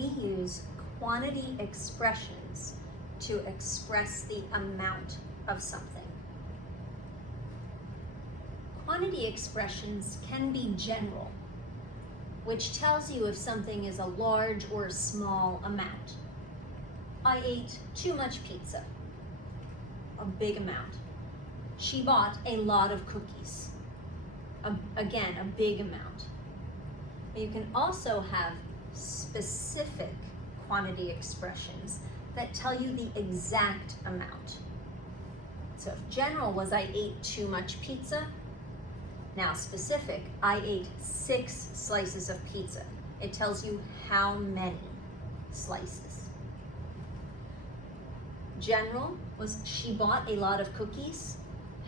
we use quantity expressions to express the amount of something. Quantity expressions can be general, which tells you if something is a large or small amount. I ate too much pizza, a big amount. She bought a lot of cookies, again, a big amount. You can also have specific quantity expressions that tell you the exact amount. So if general was I ate too much pizza, now specific, I ate 6 slices of pizza. It tells you how many slices. General was she bought a lot of cookies.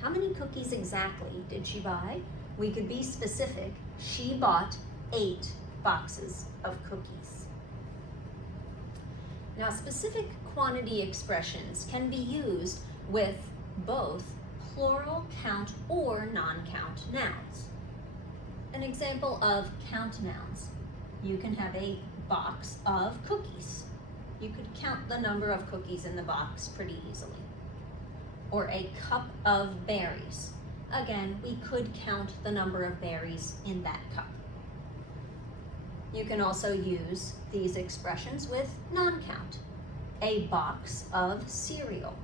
How many cookies exactly did she buy? We could be specific. She bought 8 boxes of cookies. Now, specific quantity expressions can be used with both plural count or non-count nouns. An example of count nouns. You can have a box of cookies. You could count the number of cookies in the box pretty easily. Or a cup of berries. Again, we could count the number of berries in that cup. You can also use these expressions with non-count. A box of cereal.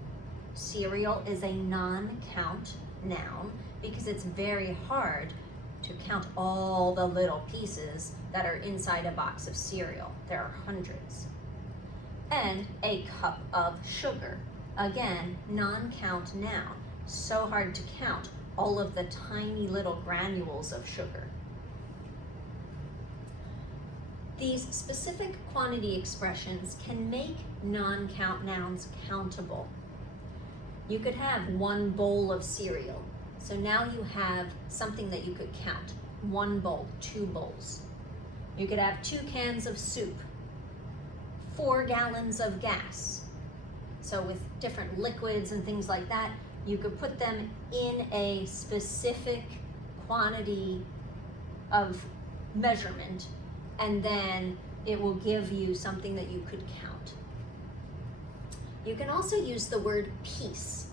Cereal is a non-count noun because it's very hard to count all the little pieces that are inside a box of cereal. There are hundreds. And a cup of sugar. Again, non-count noun. So hard to count all of the tiny little granules of sugar. These specific quantity expressions can make non-count nouns countable. You could have 1 bowl of cereal. So now you have something that you could count. 1 bowl, 2 bowls. You could have 2 cans of soup, 4 gallons of gas. So with different liquids and things like that, you could put them in a specific quantity of measurement, and then it will give you something that you could count. You can also use the word piece.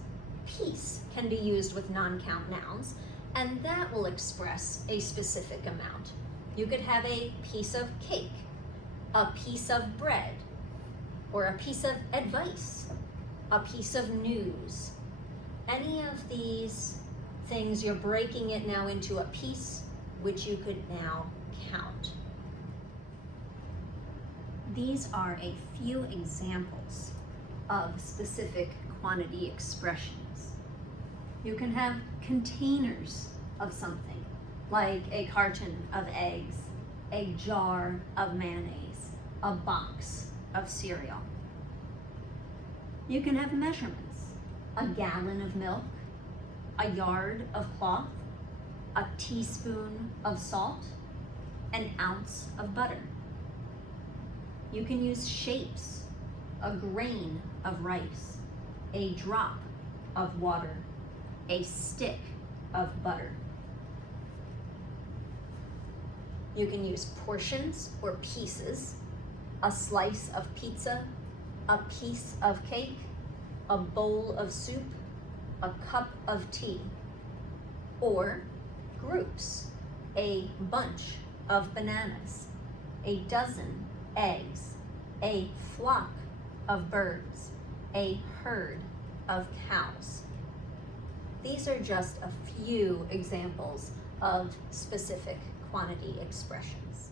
Piece can be used with non-count nouns, and that will express a specific amount. You could have a piece of cake, a piece of bread, or a piece of advice, a piece of news. Any of these things, you're breaking it now into a piece, which you could now count. These are a few examples of specific quantity expressions. You can have containers of something, like a carton of eggs, a jar of mayonnaise, a box of cereal. You can have measurements, a gallon of milk, a yard of cloth, a teaspoon of salt, an ounce of butter. You can use shapes, a grain of rice, a drop of water, a stick of butter. You can use portions or pieces, a slice of pizza, a piece of cake, a bowl of soup, a cup of tea. Or groups, a bunch of bananas, a dozen eggs, a flock of birds, a herd of cows. These are just a few examples of specific quantity expressions.